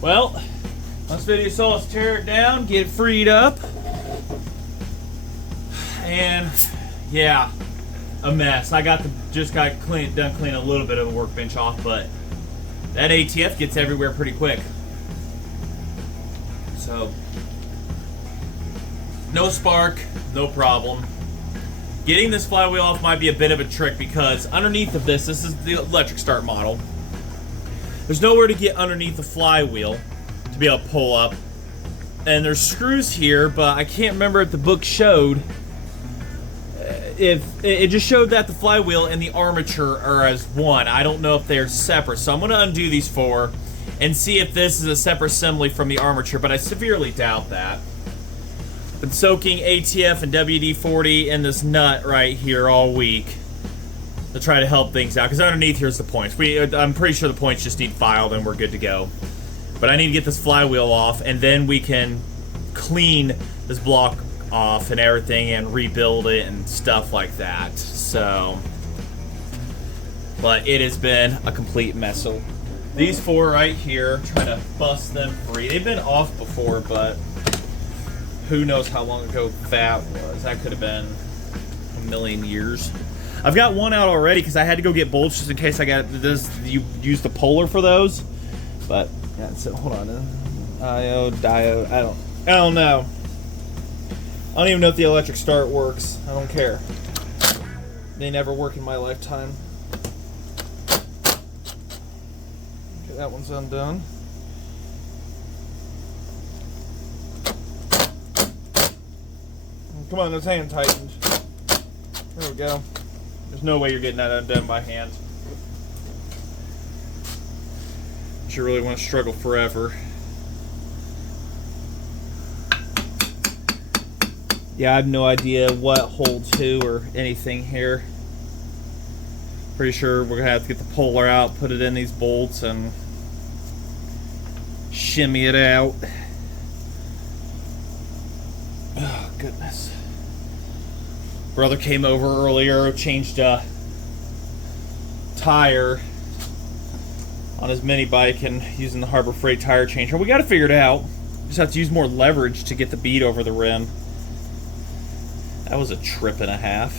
Well, last video saw us tear it down, get it freed up, and yeah, a mess. I just got done cleaning a little bit of the workbench off, but that ATF gets everywhere pretty quick. So no spark, no problem. Getting this flywheel off might be a bit of a trick because underneath of this is the electric start model. There's nowhere to get underneath the flywheel to be able to pull up. And there's screws here, but I can't remember if the book showed. If it just showed that the flywheel and the armature are as one. I don't know if they're separate. So I'm going to undo these four and see if this is a separate assembly from the armature, but I severely doubt that. Been soaking ATF and WD-40 in this nut right here all week to try to help things out, because underneath here's the points. I'm pretty sure the points just need filed and we're good to go. But I need to get this flywheel off, and then we can clean this block off and everything and rebuild it and stuff like that. So, but it has been a complete mess. So these four right here, trying to bust them free. They've been off before, but who knows how long ago that was. That could have been a million years. I've got one out already because I had to go get bolts just in case I got this. You use the Polar for those, but yeah. So hold on, diode. I don't know. I don't even know if the electric start works. I don't care. They never work in my lifetime. Okay, that one's undone. Come on, those hand tightened. There we go. There's no way you're getting that undone by hand. But you really want to struggle forever. Yeah, I have no idea what holds who or anything here. Pretty sure we're gonna have to get the Polar out, put it in these bolts, and shimmy it out. Oh, goodness. Brother came over earlier, changed a tire on his mini bike and using the Harbor Freight tire changer. We got to figure it out. Just have to use more leverage to get the bead over the rim. That was a trip and a half.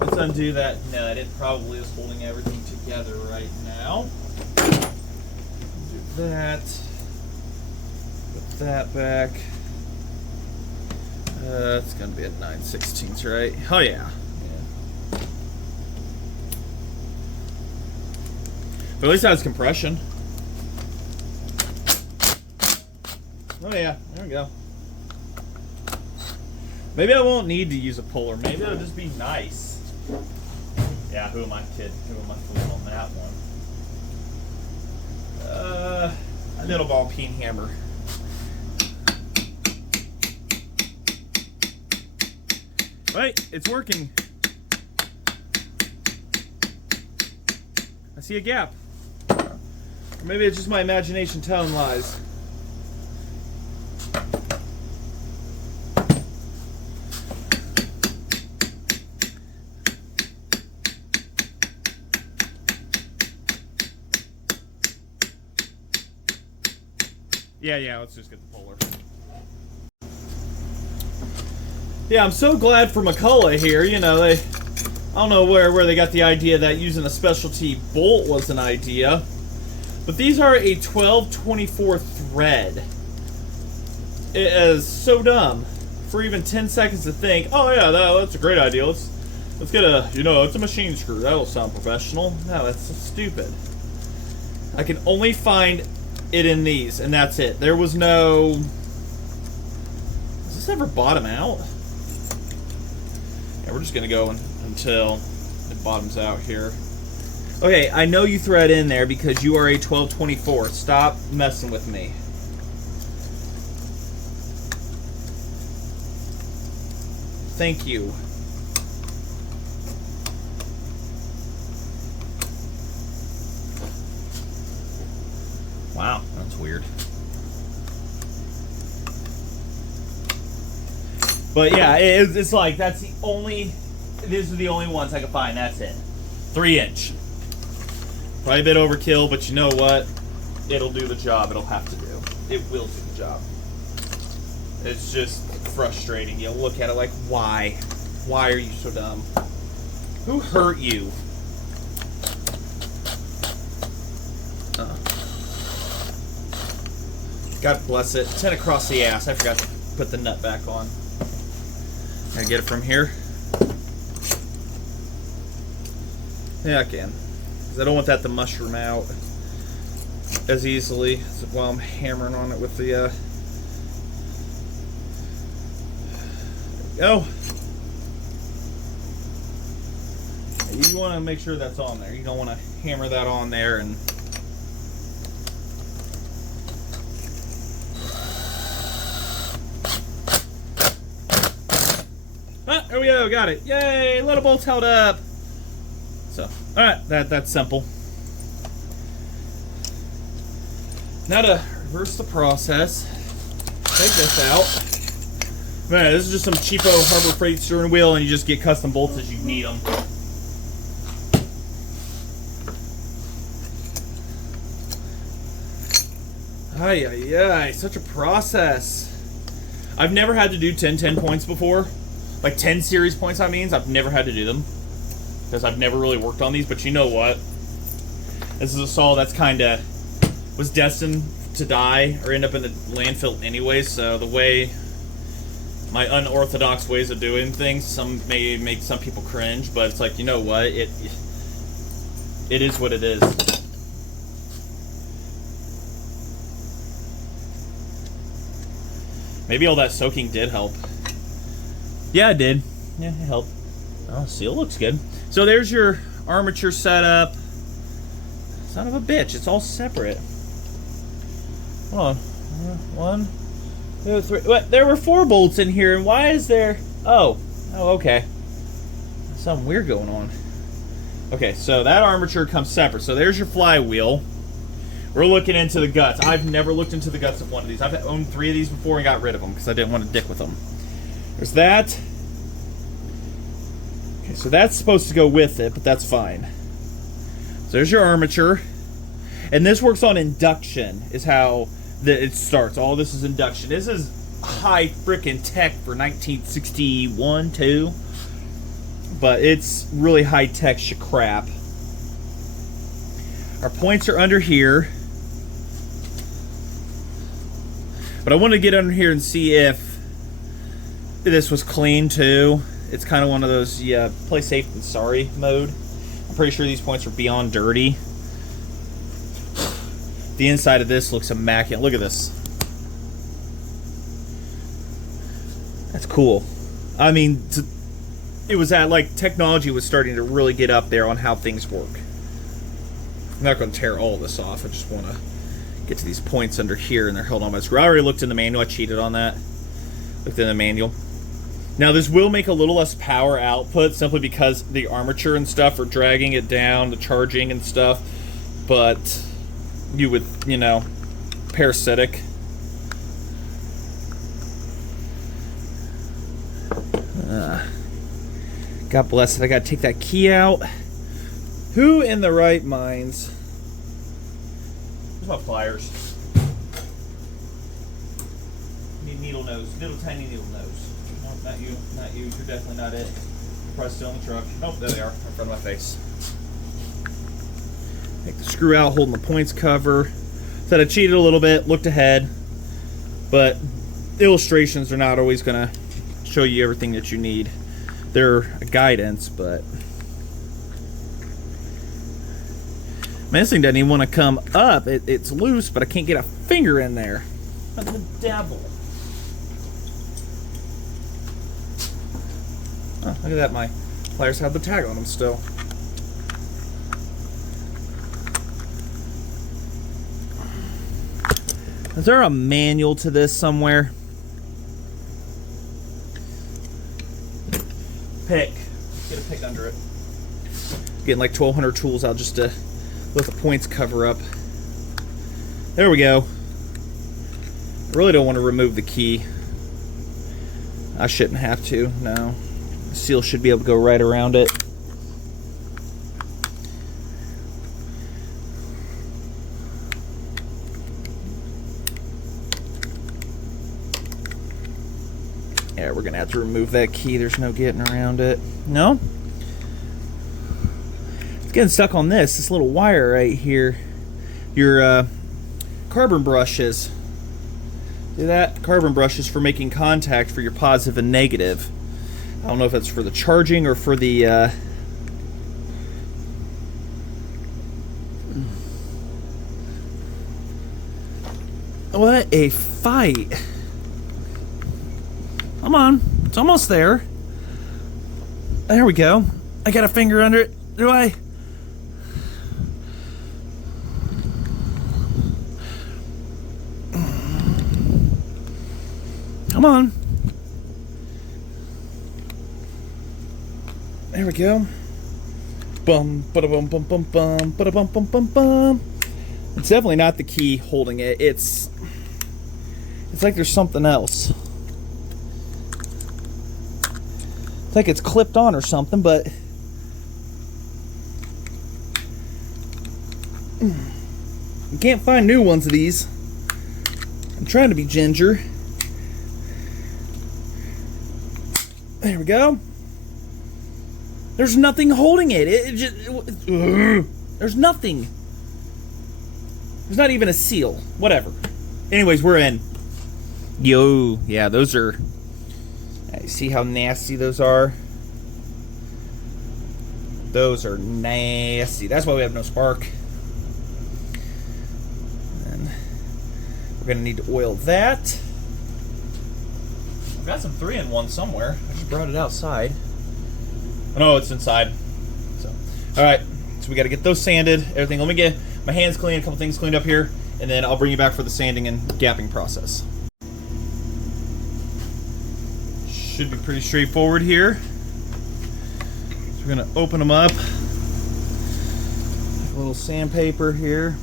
Let's undo that nut. It probably is holding everything together right now. Do that. Put that back. It's gonna be at 9/16, right? Oh yeah. But at least that has compression. Oh yeah, there we go. Maybe I won't need to use a puller. Maybe it'll just be nice. Yeah, who am I kidding? Who am I fooling on that one? A little ball peen hammer. Wait, it's working. I see a gap. Or maybe it's just my imagination telling lies. Yeah, let's just get the Polar. Yeah, I'm so glad for McCulloch here. You know, I don't know where they got the idea that using a specialty bolt was an idea. But these are a 12/24 thread. It is so dumb for even 10 seconds to think, oh yeah, that's a great idea. Let's get it's a machine screw. That'll sound professional. No, that's so stupid. I can only find it in these, and that's it. There was no... Does this ever bottom out? Yeah, we're just gonna go until it bottoms out here. Okay, I know you thread in there because you are a 12/24. Stop messing with me. Thank you. Wow, that's weird. But yeah, it's like that's the only these are the only ones I can find. That's it. 3-inch. Probably a bit overkill, but you know what? It'll do the job it'll have to do. It will do the job. It's just frustrating. You'll look at it like, why? Why are you so dumb? Who hurt you? God bless it. 10 across the ass. I forgot to put the nut back on. Can I get it from here? Yeah, I can. Because I don't want that to mushroom out as easily while I'm hammering on it with the, There we go. You want to make sure that's on there. You don't want to hammer that on there and... Ah, there we go, got it. Yay, little bolts held up. So, alright, that's simple. Now to reverse the process, take this out. Man, this is just some cheapo Harbor Freight steering wheel, and you just get custom bolts as you need them. Ay, ay, ay, such a process. I've never had to do 10 points before. Like 10 series points, I mean. I've never had to do them. Because I've never really worked on these, but you know what? This is a saw that's kind of was destined to die or end up in the landfill anyway, so the way my unorthodox ways of doing things, some may make some people cringe, but it's like, you know what? It is what it is. Maybe all that soaking did help. Yeah, it did. Yeah, it helped. Oh, seal looks good. So there's your armature setup. Son of a bitch, it's all separate. Hold on. 1, 2, 3. What? There were 4 bolts in here, and why is there... Oh, okay. Something weird going on. Okay, so that armature comes separate. So there's your flywheel. We're looking into the guts. I've never looked into the guts of one of these. I've owned 3 of these before and got rid of them because I didn't want to dick with them. There's that. Okay, so that's supposed to go with it, but that's fine. So there's your armature. And this works on induction, is how it starts. All this is induction. This is high frickin' tech for 1961, too. But it's really high-tech crap. Our points are under here. But I want to get under here and see if this was clean, too. It's kind of one of those, yeah, play safe and sorry mode. I'm pretty sure these points are beyond dirty. The inside of this looks immaculate. Look at this. That's cool. I mean, it was at, like, technology was starting to really get up there on how things work. I'm not going to tear all this off. I just want to get to these points under here, and they're held on by screw. I already looked in the manual. I cheated on that. Looked in the manual. Now, this will make a little less power output simply because the armature and stuff are dragging it down, the charging and stuff. But you would, you know, parasitic. God bless it. I got to take that key out. Who in the right minds? Where's my pliers? Need needle nose. Little tiny needle nose. No, not you. Not you. You're definitely not it. You're probably still in the truck. Nope, there they are. In front of my face. Take the screw out, holding the points cover. Said I cheated a little bit, looked ahead. But illustrations are not always going to show you everything that you need. They're a guidance, but... Man, this thing doesn't even want to come up. It's loose, but I can't get a finger in there. What the devil? Oh, look at that. My pliers have the tag on them still. Is there a manual to this somewhere? Pick. Get a pick under it. Getting like 1,200 tools out just to let the points cover up. There we go. I really don't want to remove the key. I shouldn't have to, no. seal should be able to go right around it. Yeah, we're gonna have to remove that key. There's no getting around it. No? It's getting stuck on this little wire right here. Your carbon brushes. See that? Carbon brushes for making contact for your positive and negative. I don't know if it's for the charging or for the what a fight. Come on, it's almost there. There we go. I got a finger under it. Do I? Come on. There we go. Bum, bada bum bum bum bum, bada bum bum bum bum. It's definitely not the key holding it. It's like there's something else. It's like it's clipped on or something, but you can't find new ones of these. I'm trying to be ginger. There we go. There's nothing holding it. There's nothing. There's not even a seal. Whatever. Anyways, we're in. Yo, yeah, those are... See how nasty those are? Those are nasty. That's why we have no spark. And we're going to need to oil that. I've got some 3-in-1 somewhere. I just brought it outside. Oh, no, it's inside. So, all right. So we got to get those sanded. Everything. Let me get my hands clean, a couple things cleaned up here, and then I'll bring you back for the sanding and gapping process. Should be pretty straightforward here. So we're going to open them up. A little sandpaper here.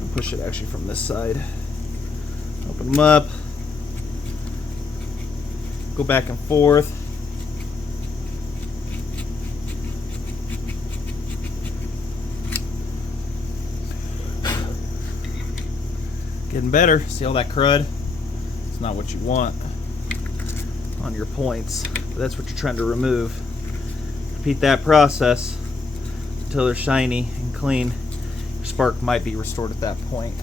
I'll push it actually from this side. Open them up. Go back and forth. Getting better. See all that crud? It's not what you want on your points, but that's what you're trying to remove. Repeat that process until they're shiny and clean. Your spark might be restored at that point.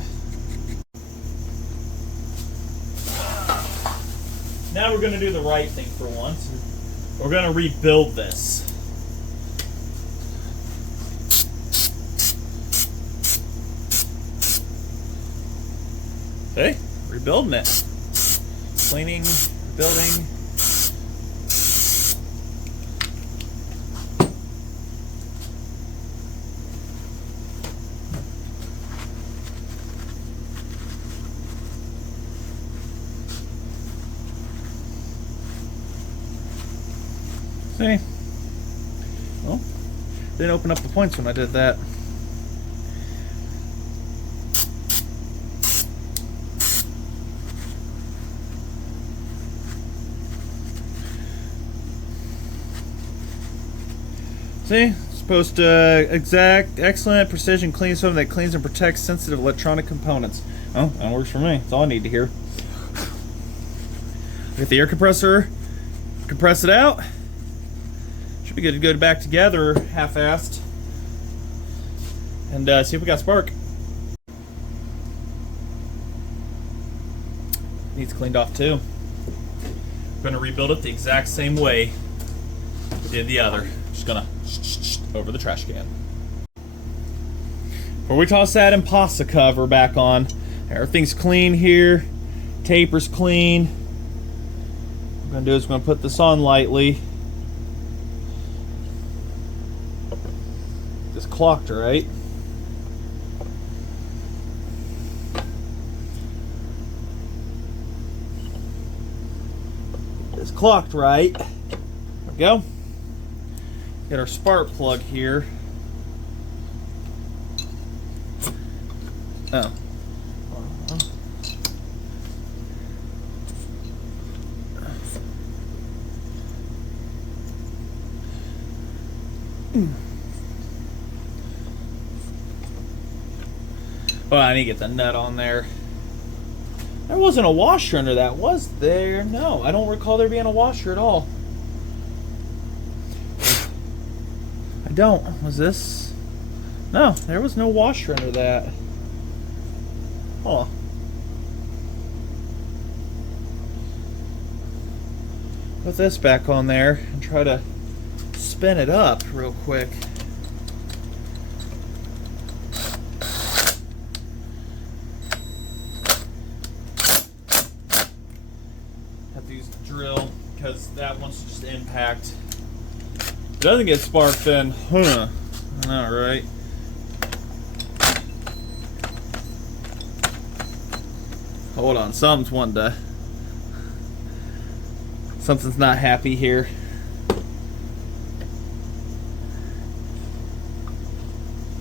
Now we're going to do the right thing for once. We're going to rebuild this. Okay, rebuilding it. Cleaning, rebuilding. See? Well, didn't open up the points when I did that. See? Supposed to excellent precision clean something that cleans and protects sensitive electronic components. Oh, that works for me. That's all I need to hear. Get the air compressor, compress it out. Should be good to go back together half-assed. And see if we got spark. Needs cleaned off too. We're going to rebuild it the exact same way we did the other. Just gonna over the trash can. Before we toss that impasta cover back on, everything's clean here. Taper's clean. What I'm gonna do is I'm gonna put this on lightly. This clocked right. It's clocked right. There we go. Get our spark plug here. Oh. Oh, I need to get the nut on there. There wasn't a washer under that, was there? No, I don't recall there being a washer at all. I don't. Was this? No, there was no washer under that. Huh. Put this back on there and try to spin it up real quick. Have to use the drill because that one's just impact. If it doesn't get sparked, then, all right. Hold on, something's not happy here.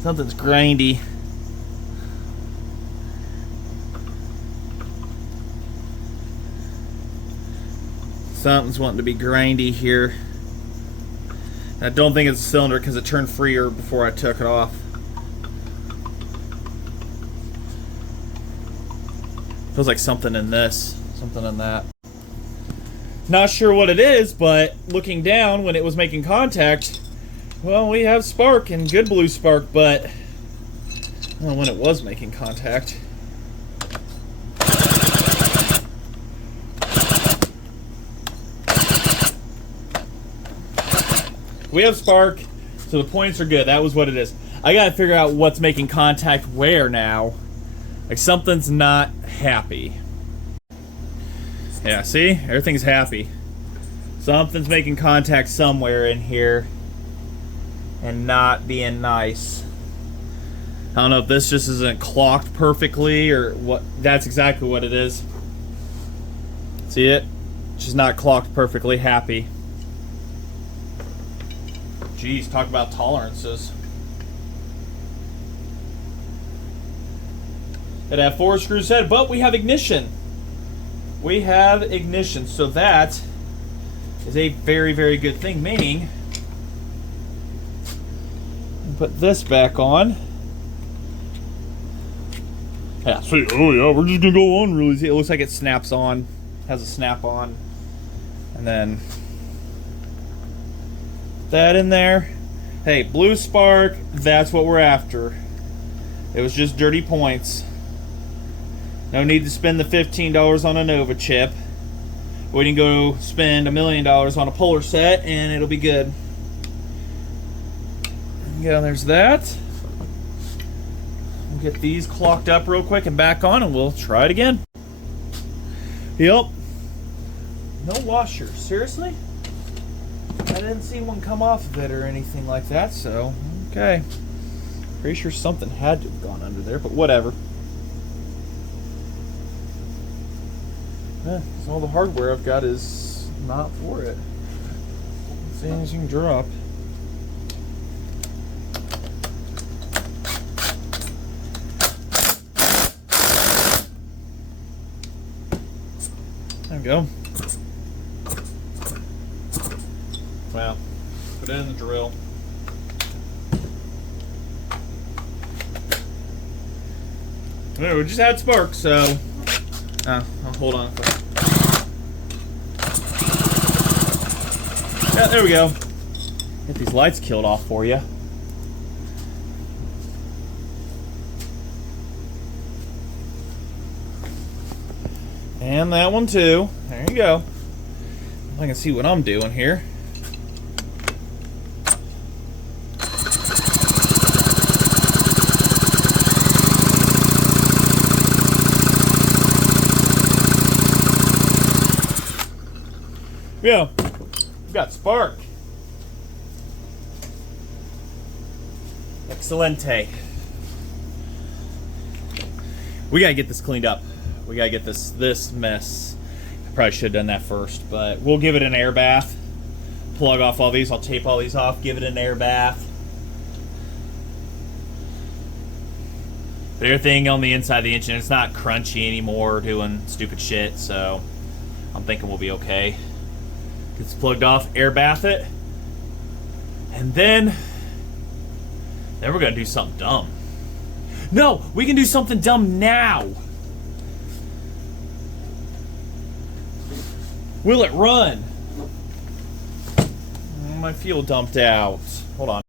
Something's grindy. Something's wanting to be grindy here. I don't think it's a cylinder because it turned freer before I took it off. Feels like something in this, something in that. Not sure what it is, but looking down when it was making contact, well, we have spark and good blue spark, but I don't know when it was making contact. We have spark, so the points are good. That was what it is. I gotta figure out what's making contact where now. Like something's not happy. Yeah, see? Everything's happy. Something's making contact somewhere in here and not being nice. I don't know if this just isn't clocked perfectly or what. That's exactly what it is. See it? It's just not clocked perfectly happy. Jeez, talk about tolerances. It had 4 screws head, but we have ignition. We have ignition, so that is a very, very good thing, meaning put this back on. Yeah, see, oh yeah, we're just gonna go on really easy. It looks like it snaps on, has a snap on, and then that in there. Hey, blue spark, that's what we're after. It was just dirty points. No need to spend the $15 on a Nova chip. We can go spend $1 million on a Polar set and it'll be good. Yeah, there's that. We'll get these clocked up real quick and back on and we'll try it again. Yep. No washer. Seriously? I didn't see one come off of it or anything like that, so okay. Pretty sure something had to have gone under there, but whatever. Yeah, all the hardware I've got is not for it. Things you can drop. There we go. Well, put it in the drill. Well, we just had spark, so hold on. Yeah, there we go. Get these lights killed off for you. And that one too. There you go. I can see what I'm doing here. Yeah, we've got spark. Excelente. We gotta get this cleaned up. We gotta get this mess. I probably should have done that first, but we'll give it an air bath. Plug off all these. I'll tape all these off. Give it an air bath. But everything on the inside of the engine, it's not crunchy anymore, doing stupid shit. So I'm thinking we'll be okay. Gets plugged off, air bath it, and then Then we're gonna do something dumb. No, we can do something dumb now. Will it run? My fuel dumped out. Hold on.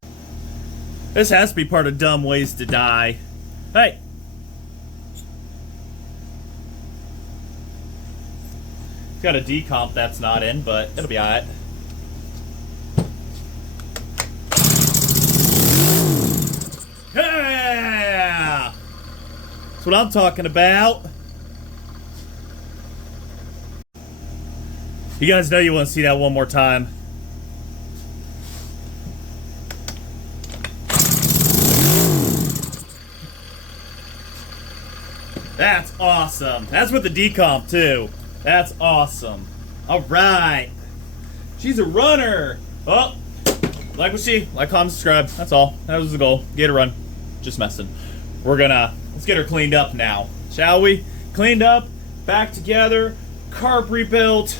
This has to be part of dumb ways to die. Hey. It's got a decomp that's not in, but it'll be alright. Yeah! That's what I'm talking about. You guys know you want to see that one more time. That's awesome. That's with the decomp too. That's awesome. All right. She's a runner. Oh, like what she, like, comment, subscribe. That's all. That was the goal. Get her run. Just messing. Let's get her cleaned up now, shall we? Cleaned up, back together, carb rebuilt.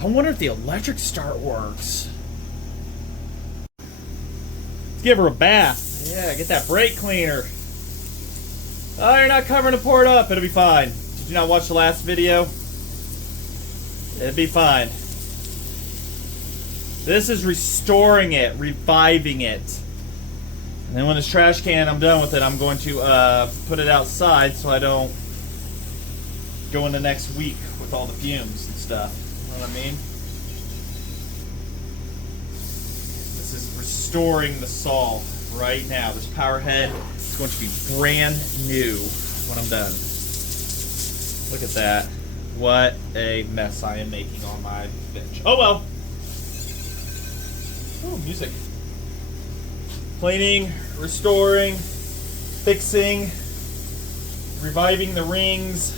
I wonder if the electric start works. Let's give her a bath. Yeah, get that brake cleaner. Oh, you're not covering the port up. It'll be fine. Did you not watch the last video? It'll be fine. This is restoring it, reviving it. And then when this trash can, I'm done with it, I'm going to put it outside so I don't go into next week with all the fumes and stuff. You know what I mean? This is restoring the saw right now. This power head is going to be brand new when I'm done. Look at that. What a mess I am making on my bench. Oh well. Oh, music. Cleaning, restoring, fixing, reviving the rings.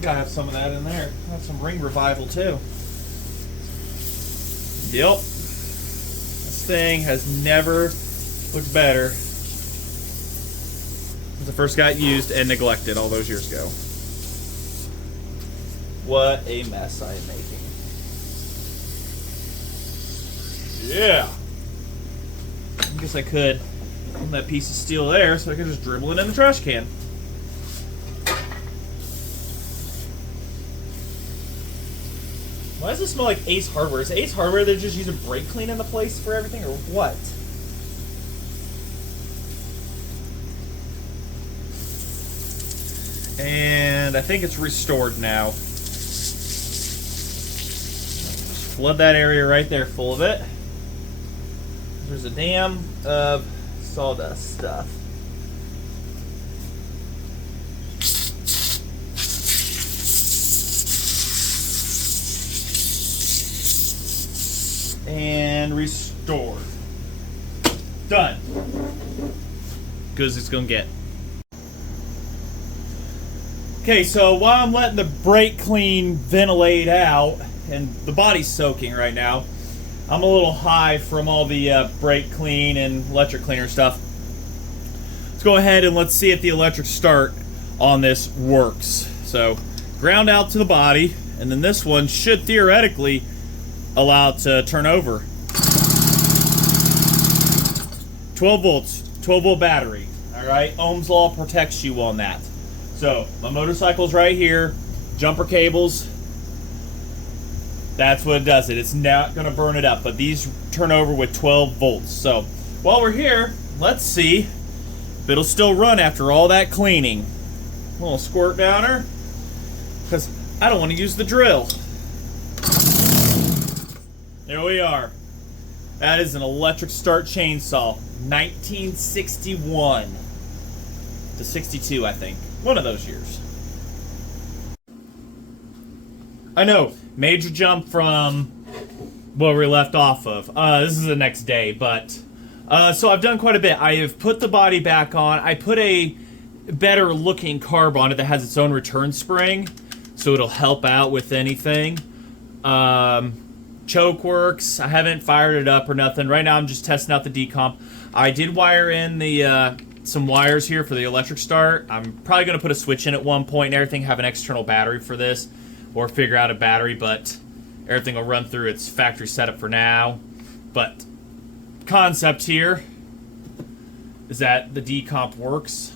Gotta have some of that in there. Have some ring revival too. Yep. This thing has never looked better since it first got used and neglected all those years ago. What a mess I am making. Yeah. I guess I could put that piece of steel there so I could just dribble it in the trash can. Why does it smell like Ace Hardware? Is it Ace Hardware that just use a brake clean in the place for everything, or what? And I think it's restored now. Just flood that area right there full of it. There's a dam of sawdust stuff. And restored. Done. Good as it's gonna get. Okay, so while I'm letting the brake clean ventilate out, and the body's soaking right now, I'm a little high from all the brake clean and electric cleaner stuff. Let's go ahead and let's see if the electric start on this works. So, ground out to the body, and then this one should theoretically allow it to turn over. 12 volts, 12 volt battery. All right, Ohm's law protects you on that. So my motorcycle's right here, jumper cables. That's what it does. It's not going to burn it up, but these turn over with 12 volts. So while we're here, let's see if it'll still run after all that cleaning. A little squirt downer, because I don't want to use the drill. There we are. That is an electric start chainsaw. 1961 to 62, I think. One of those years. I know, major jump from where we left off of. This is the next day, but... so I've done quite a bit. I have put the body back on. I put a better looking carb on it that has its own return spring, so it'll help out with anything. Choke works. I haven't fired it up or nothing. Right now I'm just testing out the decomp. I did wire in the some wires here for the electric start. I'm probably going to put a switch in at one point and everything, have an external battery for this, or figure out a battery, but everything will run through its factory setup for now. But concept here is that the decomp works.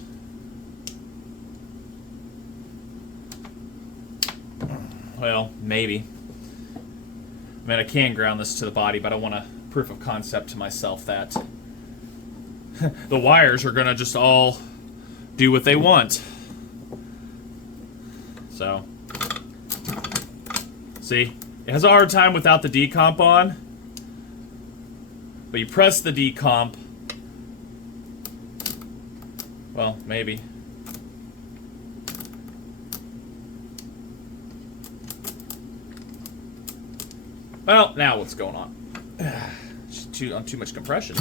Well, maybe. I mean, I can ground this to the body, but I want a proof of concept to myself that the wires are going to just all do what they want. So, see, it has a hard time without the decomp on, but you press the decomp, well, maybe. Well, now what's going on? Just too much compression.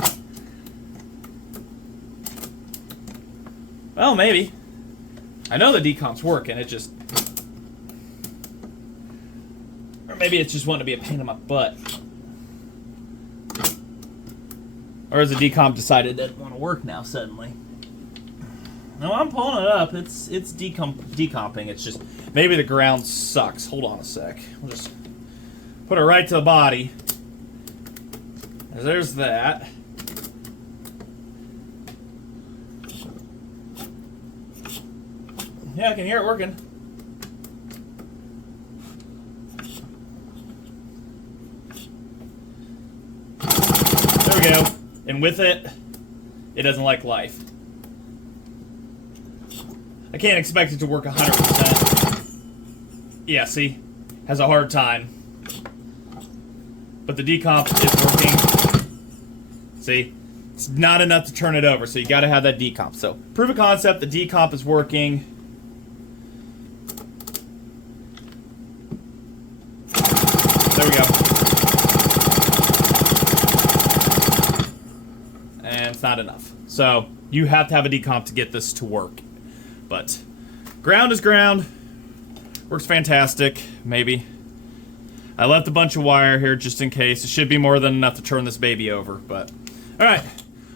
Well, maybe. I know the decomp's working, it just... Or maybe it's just wanting to be a pain in my butt. Or has the decomp decided it doesn't want to work now suddenly? No, I'm pulling it up. It's decomping. It's just... Maybe the ground sucks. Hold on a sec. We'll just... Put it right to the body. There's that. Yeah, I can hear it working. There we go. And with it, it doesn't like life. I can't expect it to work 100%. Yeah, see? Has a hard time. But the decomp is working. See? It's not enough to turn it over, so you gotta have that decomp. So, proof of concept, the decomp is working. There we go. And it's not enough. So, you have to have a decomp to get this to work. But, ground is ground. Works fantastic, maybe. I left a bunch of wire here just in case. It should be more than enough to turn this baby over, but... Alright,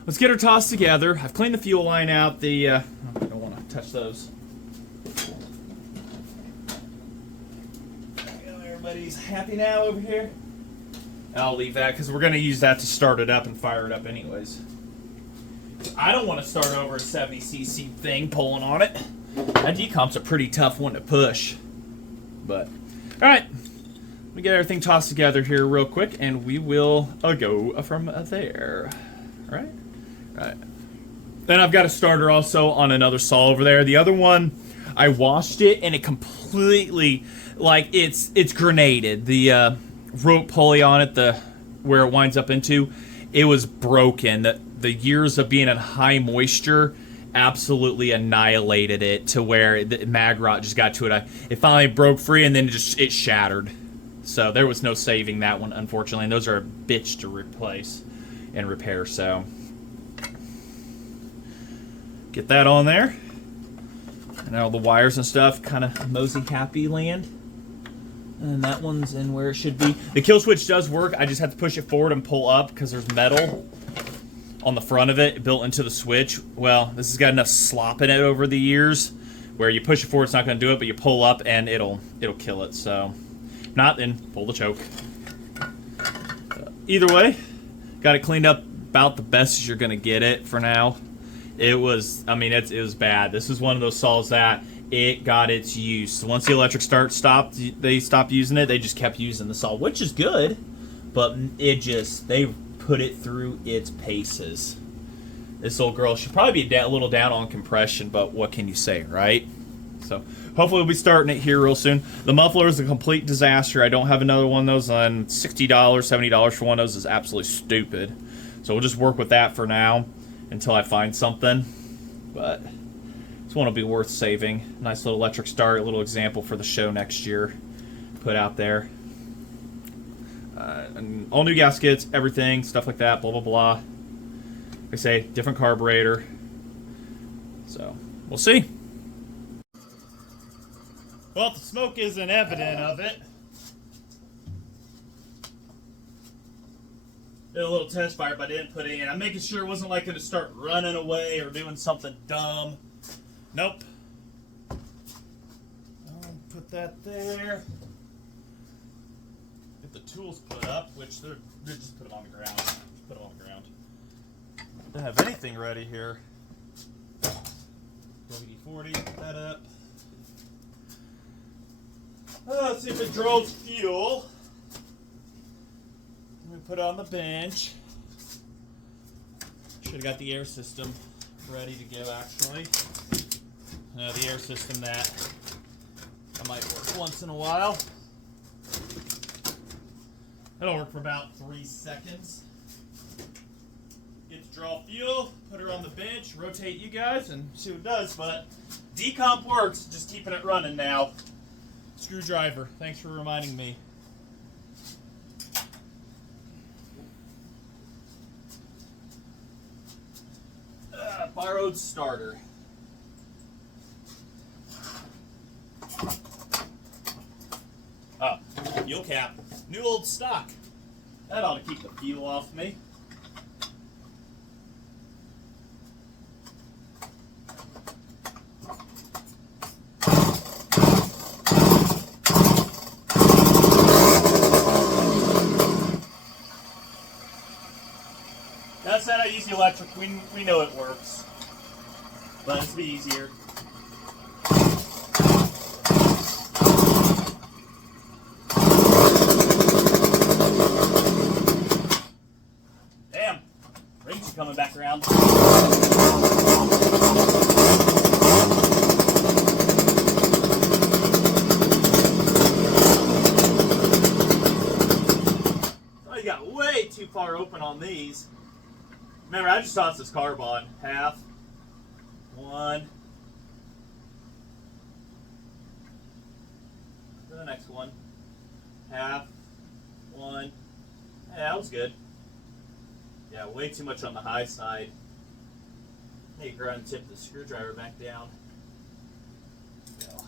let's get her tossed together. I've cleaned the fuel line out. I don't want to touch those. Everybody's happy now over here. I'll leave that because we're going to use that to start it up and fire it up anyways. I don't want to start over a 70cc thing pulling on it. That decomp's a pretty tough one to push. But, alright. We get everything tossed together here real quick, and we will go from there. All right. Then I've got a starter also on another saw over there. The other one, I washed it, and it completely, like, it's grenaded. The rope pulley on it, where it winds up into, it was broken. The years of being in high moisture absolutely annihilated it to where the mag rot just got to it. It finally broke free, and then it shattered. So there was no saving that one, unfortunately, and those are a bitch to replace and repair, so get that on there. And all the wires and stuff kind of mosey happy land. And that one's in where it should be. The kill switch does work. I just have to push it forward and pull up because there's metal on the front of it built into the switch. Well, this has got enough slop in it over the years where you push it forward, it's not going to do it, but you pull up and it'll kill it, so... Not, then pull the choke. Either way, got it cleaned up about the best as you're gonna get it for now. It was bad. This is one of those saws that it got its use. Once the electric start stopped, they stopped using it. They just kept using the saw, which is good, but they put it through its paces. This old girl should probably be a little down on compression, but what can you say, right? So hopefully we'll be starting it here real soon. The muffler is a complete disaster. I don't have another one of those, and $60, $70 for one of those is absolutely stupid. So we'll just work with that for now until I find something. But this one will be worth saving. Nice little electric start, a little example for the show next year. Put out there. And all new gaskets, everything, stuff like that, blah, blah, blah. Like I say, different carburetor. So we'll see. Well, the smoke isn't evident of it. Did a little test fire, but I didn't put it in. I'm making sure it wasn't like going to start running away or doing something dumb. Nope. I'll put that there. Get the tools put up, which they're just put them on the ground. Put them on the ground. Don't have anything ready here. WD-40, put that up. Let's see if it draws fuel. Let me put it on the bench. Should have got the air system ready to go, actually. The air system that I might work once in a while. It'll work for about 3 seconds. Get to draw fuel, put her on the bench, rotate you guys, and see what it does. But decomp works, just keeping it running now. Screwdriver, thanks for reminding me. Borrowed starter. Oh, fuel cap. New old stock. That ought to keep the fuel off me. That's not how you use the electric. We know it works. But it's be easier. Damn. Rings are coming back around. Oh, you got way too far open on these. Remember, I just tossed this carb on. Half. 1. For the next one. Half. 1. Yeah, that was good. Yeah, way too much on the high side. Need to go ahead and tip the screwdriver back down. Go.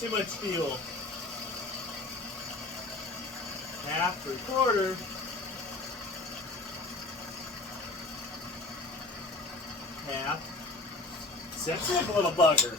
Too much fuel. Half, 3/4. Half. Seems like a little bugger.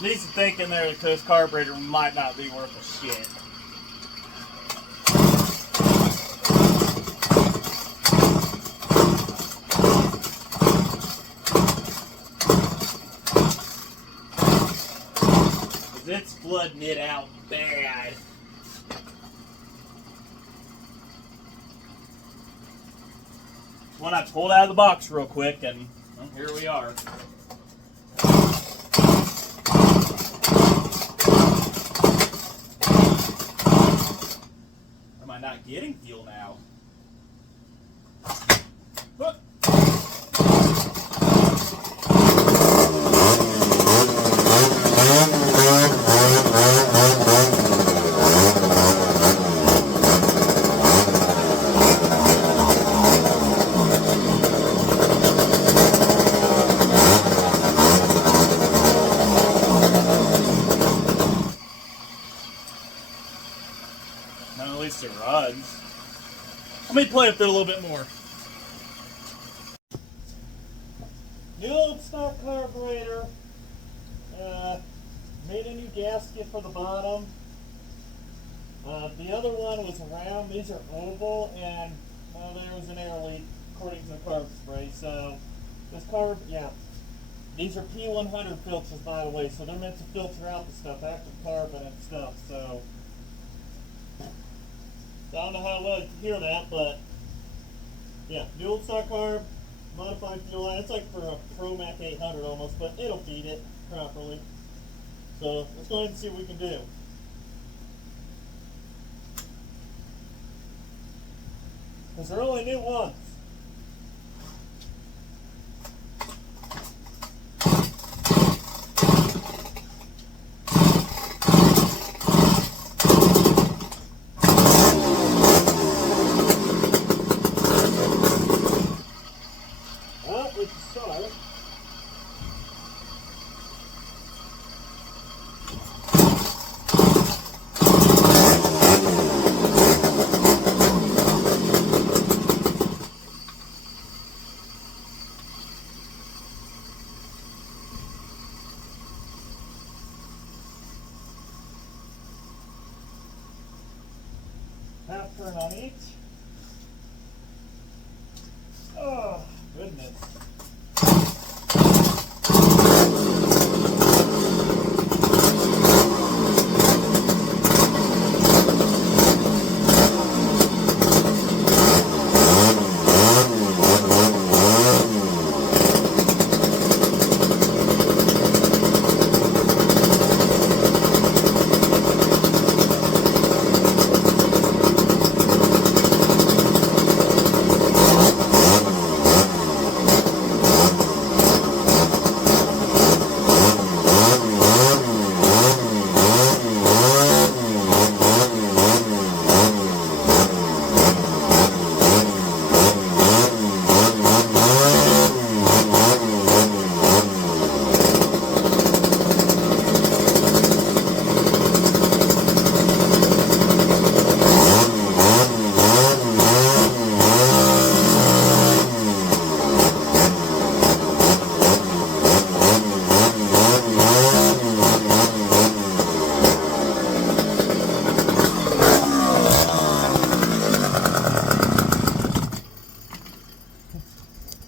Needs to think in there that this carburetor might not be worth a shit. Cause it's flooding it out bad. One I pulled out of the box real quick, and well, here we are. Am I not getting fuel now? Look. me play with it a little bit more. New old stock carburetor. Made a new gasket for the bottom. The other one was round. These are oval, and there was an air leak according to the carb spray. So this carb, yeah. These are P100 filters, by the way, so they're meant to filter out the stuff, active carbon and stuff. So I don't know how well you can hear that, but yeah, new old stock carb, modified fuel line. It's like for a Pro Mac 800 almost, but it'll feed it properly. So let's go ahead and see what we can do. Because they're only new once. Well, we can start. Half turn on each. Oh, goodness.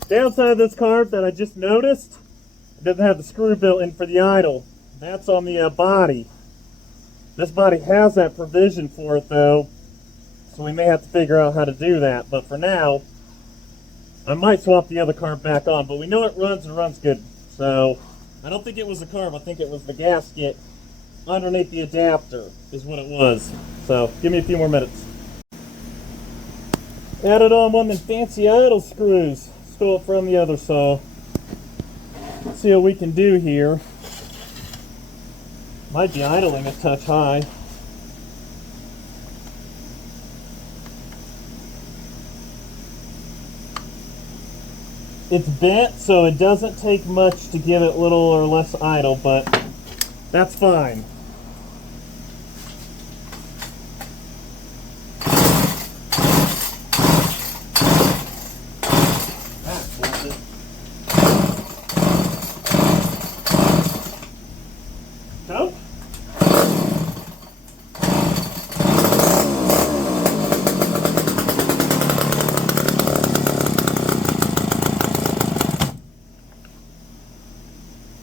Downside of this carb that I just noticed, it doesn't have the screw built in for the idle. That's on the body. This body has that provision for it though, so we may have to figure out how to do that. But for now, I might swap the other carb back on, but we know it runs and runs good. So I don't think it was the carb, I think it was the gasket underneath the adapter is what it was. So give me a few more minutes. Added on one of them fancy idle screws. Stole it from the other saw. Let's see what we can do here. Might be idling a touch high. It's bent, so it doesn't take much to give it little or less idle, but that's fine. Go.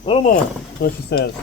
A little more, that's what she says.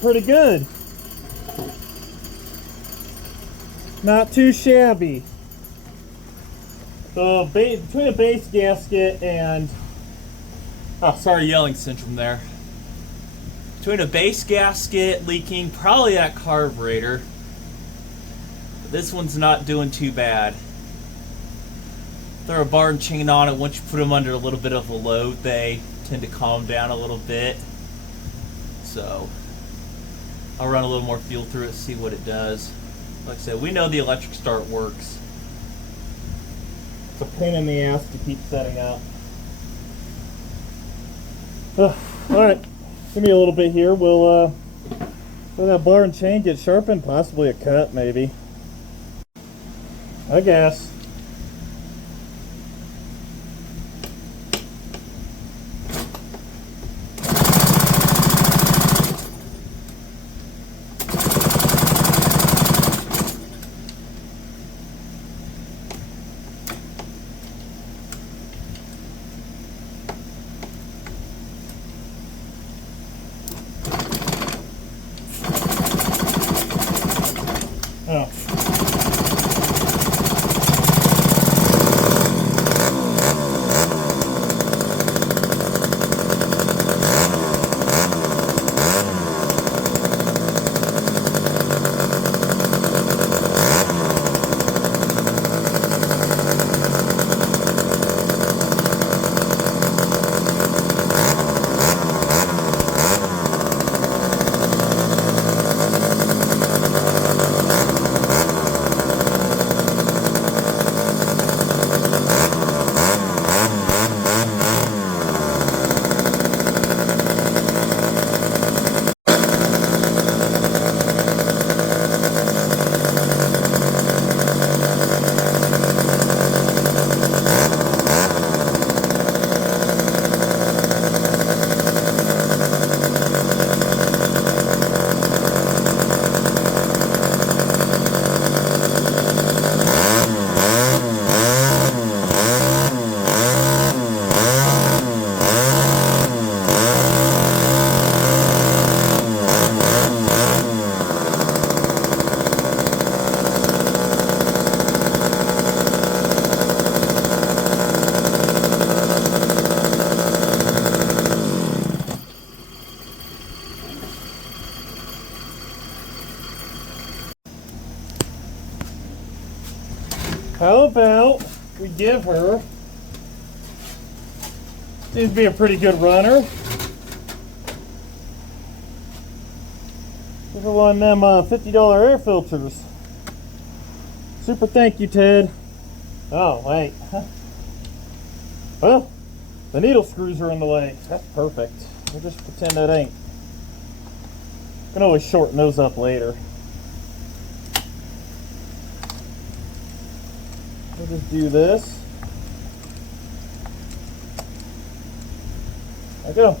pretty good. Not too shabby. So between a base gasket and... Oh, sorry, yelling syndrome there. Between a base gasket leaking, probably that carburetor. This one's not doing too bad. Throw a bar and chain on it. Once you put them under a little bit of a load, they tend to calm down a little bit. So I'll run a little more fuel through it, see what it does. Like I said, we know the electric start works. It's a pain in the ass to keep setting up. Alright, give me a little bit here. We'll let that bar and chain get sharpened, possibly a cut maybe. I guess. Oh. How about we give her, seems to be a pretty good runner, give her one of them $50 air filters. Super thank you, Ted. Oh, wait. Well, the needle screws are in the way. That's perfect. We'll just pretend that ain't. Can always shorten those up later. We'll just do this. There we go.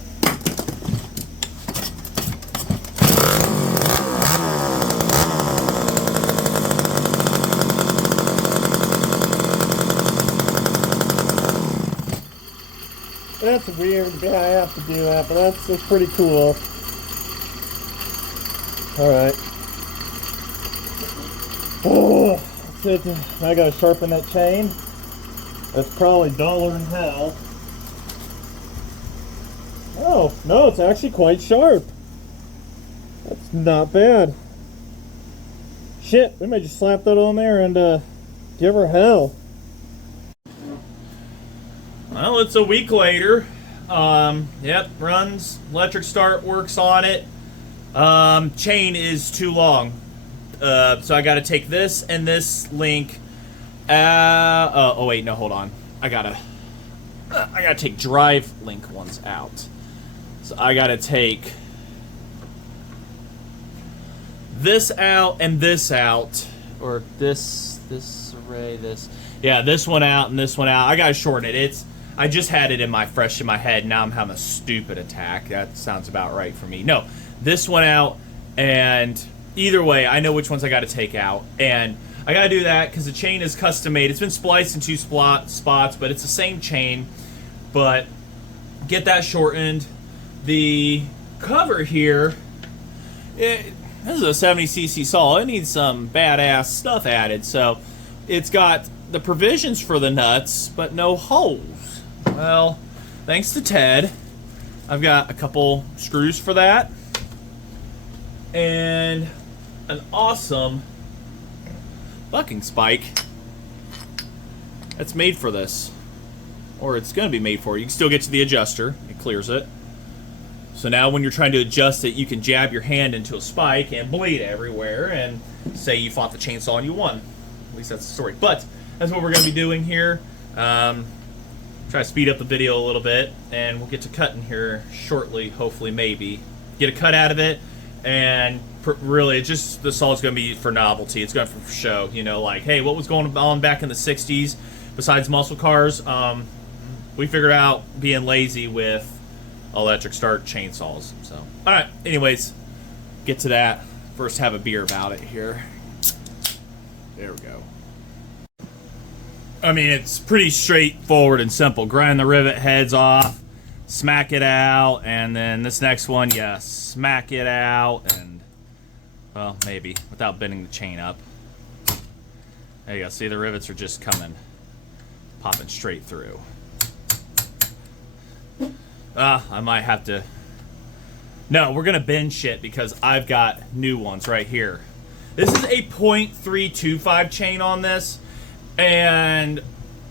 That's weird. Yeah, I have to do that, but that's pretty cool. All right. Oh. I gotta sharpen that chain. That's probably duller than hell. Oh, no, it's actually quite sharp. That's not bad. Shit, we may just slap that on there and give her hell. Well, it's a week later. Yep, runs, electric start works on it. Chain is too long. So I gotta take this and this link. Oh wait, no, hold on. I gotta take drive link ones out. So I gotta take this out and this out, or this array, this. Yeah, this one out and this one out. I gotta shorten it. I just had it fresh in my head. Now I'm having a stupid attack. That sounds about right for me. No, this one out, and either way, I know which ones I got to take out, and I got to do that because the chain is custom made. It's been spliced in two spots, but it's the same chain. But get that shortened. The cover here this is a 70cc saw. It needs some badass stuff added. So it's got the provisions for the nuts, but no holes. Well, thanks to Ted, I've got a couple screws for that. And an awesome bucking spike that's made for this. Or it's going to be made for it. You can still get to the adjuster. It clears it. So now when you're trying to adjust it, you can jab your hand into a spike and bleed everywhere and say you fought the chainsaw and you won. At least that's the story. But that's what we're going to be doing here. Try to speed up the video a little bit, and we'll get to cutting here shortly, hopefully, maybe. Get a cut out of it, and really, it's just, the saw's going to be for novelty. It's going for show, you know, like, hey, what was going on back in the 60s besides muscle cars? We figured out being lazy with electric start chainsaws. So, all right, anyways, get to that. First, have a beer about it here. There we go. I mean, it's pretty straightforward and simple. Grind the rivet heads off, smack it out, and then this next one, yeah, smack it out, and, well, maybe, without bending the chain up. There you go. See, the rivets are just coming, popping straight through. I might have to... No, we're going to bend shit because I've got new ones right here. This is a .325 chain on this, and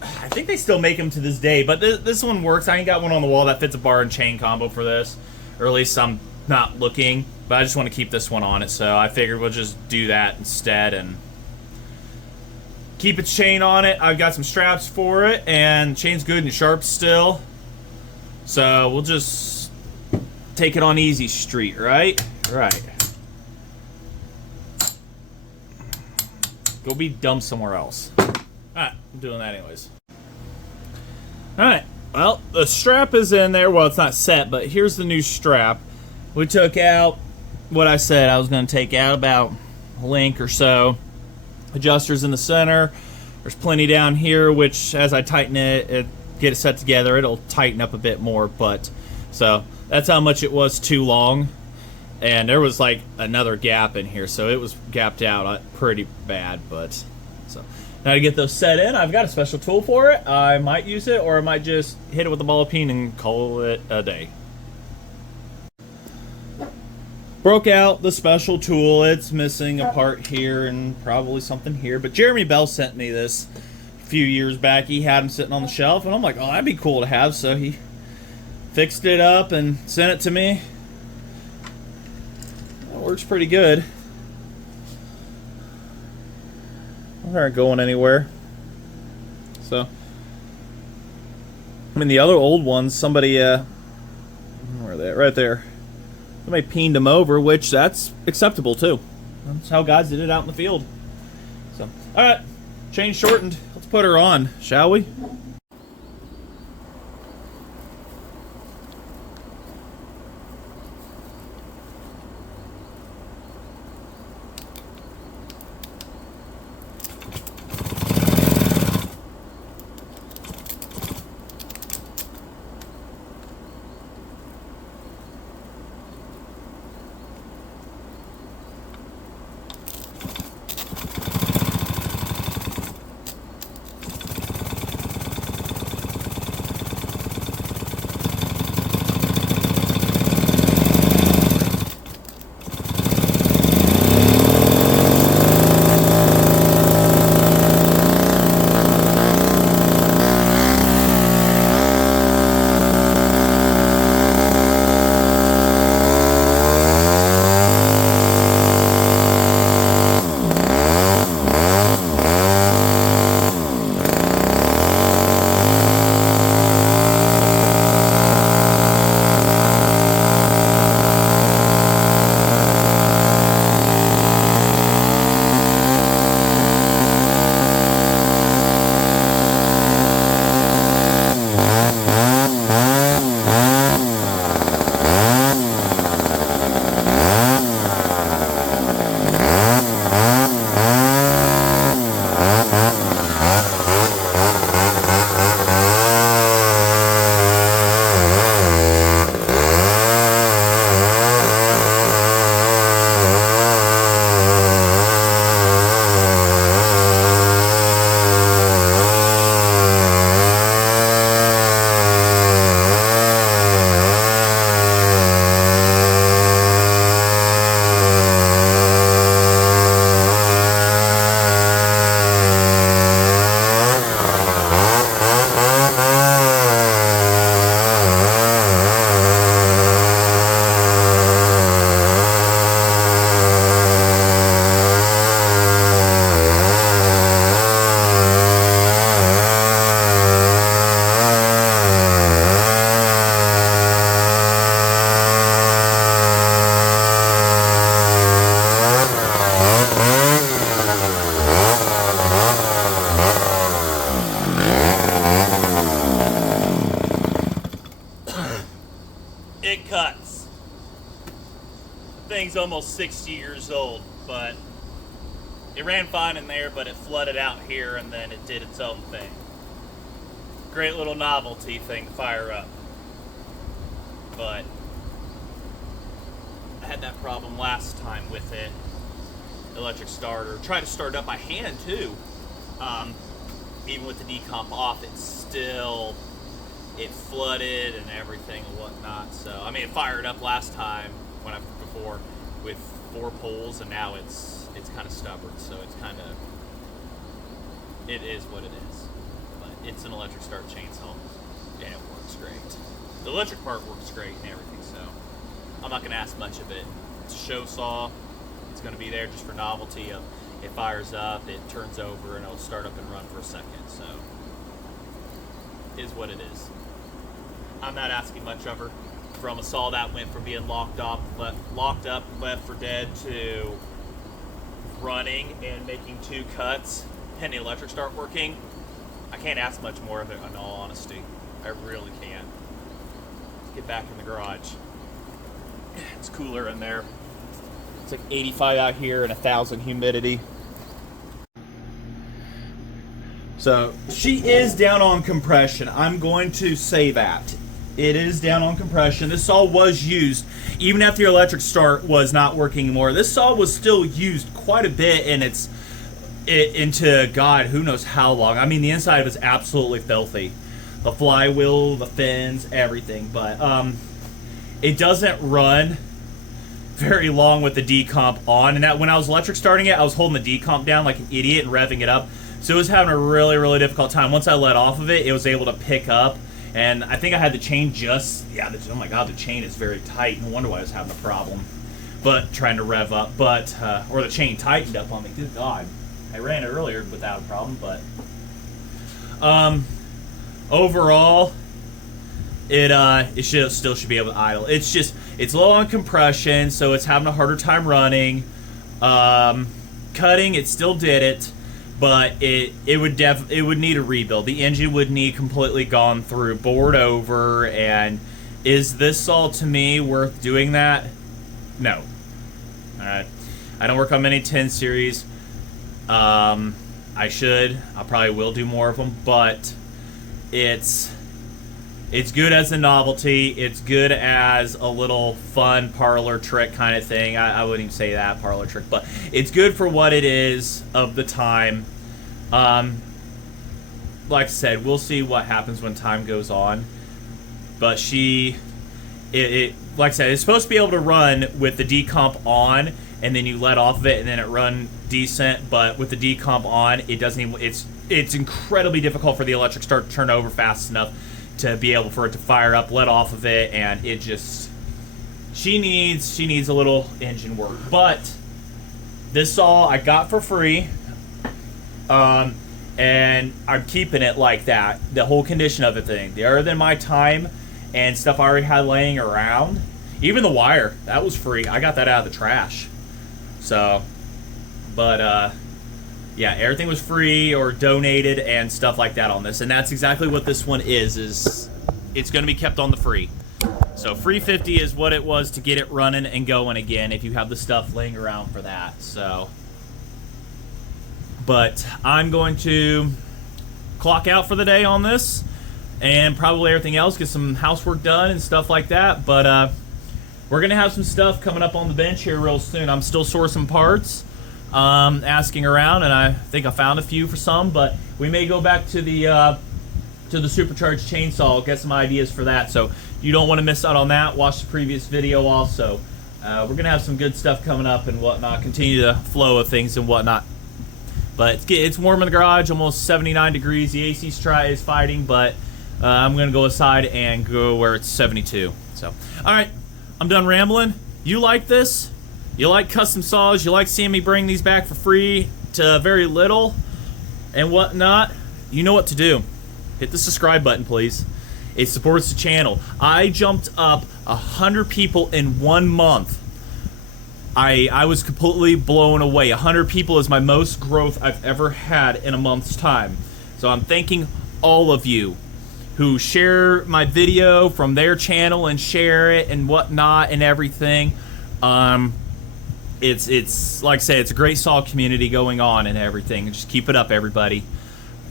I think they still make them to this day, but this one works. I ain't got one on the wall that fits a bar and chain combo for this, or at least I'm not looking, but I just want to keep this one on it, so I figured we'll just do that instead and keep its chain on it. I've got some straps for it, and the chain's good and sharp still. So we'll just take it on easy street, right? Right. Go be dumb somewhere else. Alright, I'm doing that anyways. Alright, well, the strap is in there. Well, it's not set, but here's the new strap. We took out what I said I was going to take out, about a link or so. Adjusters in the center. There's plenty down here, which as I tighten it, get it set together, it'll tighten up a bit more, but so that's how much it was too long. And there was like another gap in here, so it was gapped out pretty bad. But so now to get those set in, I've got a special tool for it. I might use it, or I might just hit it with a ball peen and call it a day. Broke out the special tool. It's missing a part here and probably something here, but Jeremy Bell sent me this few years back. He had them sitting on the shelf, and I'm like, oh, that'd be cool to have. So he fixed it up and sent it to me. It works pretty good. They aren't going anywhere. So, I mean, the other old ones, somebody, where are they at? Right there. Somebody peened them over, which that's acceptable too. That's how guys did it out in the field. So, all right, chain shortened. Let's put her on, shall we? almost 60 years old, but it ran fine in there, but it flooded out here and then it did its own thing. Great little novelty thing to fire up. But I had that problem last time with it. Electric starter. Tried to start it up by hand too. Even with the decomp off, it flooded and everything and whatnot. So I mean, it fired up last time before with 4 poles, and now it's kind of stubborn. So it is what it is. But it's an electric start chainsaw, and it works great. The electric part works great and everything. So I'm not going to ask much of it. It's a show saw. It's going to be there just for novelty. It fires up, it turns over, and it'll start up and run for a second. So it is what it is. I'm not asking much of her. From a saw that went from being locked up, left for dead, to running and making 2 cuts and the electric start working, I can't ask much more of it, in all honesty. I really can't. Let's get back in the garage. It's cooler in there. It's like 85 out here and 1,000 humidity. So she is down on compression. I'm going to say that. It is down on compression. This saw was used, even after the electric start was not working anymore. This saw was still used quite a bit, and into God, who knows how long. I mean, the inside was absolutely filthy. The flywheel, the fins, everything. But it doesn't run very long with the decomp on. And that when I was electric starting it, I was holding the decomp down like an idiot and revving it up. So it was having a really, really difficult time. Once I let off of it, it was able to pick up. And I think I had the chain oh my God, the chain is very tight. No wonder why I was having a problem. But trying to rev up, or the chain tightened up on me. Good God. I ran it earlier without a problem, but overall, it still should be able to idle. It's low on compression, so it's having a harder time running. Cutting, it still did it. But it would need a rebuild. The engine would need completely gone through, bored over, and is this saw to me worth doing that? No. Alright. I don't work on many 10 series. I should. I probably will do more of them, but it's good as a novelty. It's good as a little fun parlor trick kind of thing. I wouldn't even say that, parlor trick, but it's good for what it is of the time. Like I said, we'll see what happens when time goes on. But like I said, it's supposed to be able to run with the decomp on, and then you let off of it, and then it run decent. But with the decomp on, it doesn't even. It's incredibly difficult for the electric start to turn over fast enough to be able for it to fire up, let off of it, and it just she needs a little engine work. But this saw I got for free, and I'm keeping it like that. The whole condition of the thing, the other than my time and stuff I already had laying around, even the wire that was free. I got that out of the trash. So, but yeah, everything was free or donated and stuff like that on this. And that's exactly what this one is it's going to be kept on the free. So free 50 is what it was to get it running and going again if you have the stuff laying around for that. So, but I'm going to clock out for the day on this and probably everything else, get some housework done and stuff like that. But we're going to have some stuff coming up on the bench here real soon. I'm still sourcing parts. Asking around, and I think I found a few for some, but we may go back to the supercharged chainsaw, get some ideas for that. So you don't want to miss out on that. Watch the previous video also. We're gonna have some good stuff coming up and whatnot, continue the flow of things and whatnot. But it's warm in the garage, almost 79 degrees. The AC is fighting, but I'm gonna go aside and go where it's 72. So all right, I'm done rambling. You like this? You like custom saws, you like seeing me bring these back for free to very little and whatnot, you know what to do. Hit the subscribe button, please. It supports the channel. I jumped up 100 people in 1 month. I was completely blown away. 100 people is my most growth I've ever had in a month's time. So I'm thanking all of you who share my video from their channel and share it and whatnot and everything. it's like I say, it's a great saw community going on and everything. Just keep it up, everybody,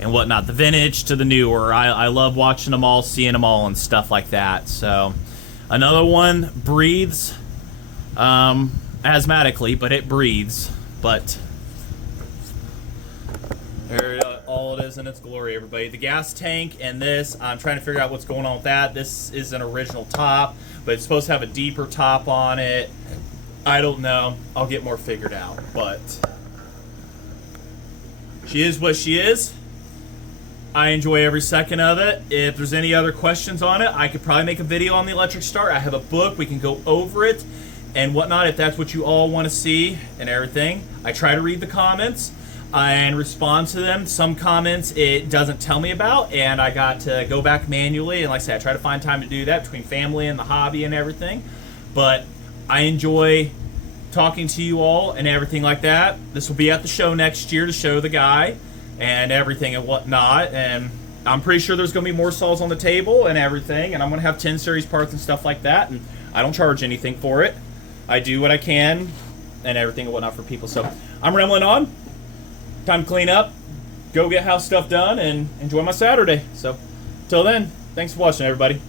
and whatnot. The vintage to the newer, I love watching them all, seeing them all, and stuff like that. So another one breathes asthmatically, but it breathes. But there, all it is in its glory, everybody. The gas tank and this, I'm trying to figure out what's going on with that. This is an original top, but it's supposed to have a deeper top on it. I don't know. I'll get more figured out, but she is what she is. I enjoy every second of it. If there's any other questions on it, I could probably make a video on the electric start. I have a book. We can go over it and whatnot if that's what you all want to see and everything. I try to read the comments and respond to them. Some comments it doesn't tell me about, and I got to go back manually. And like I said, I try to find time to do that between family and the hobby and everything. But I enjoy talking to you all and everything like that. This will be at the show next year to show the guy and everything and whatnot. And I'm pretty sure there's going to be more saws on the table and everything. And I'm going to have 10 series parts and stuff like that. And I don't charge anything for it. I do what I can and everything and whatnot for people. So I'm rambling on. Time to clean up, go get house stuff done, and enjoy my Saturday. So till then, thanks for watching, everybody.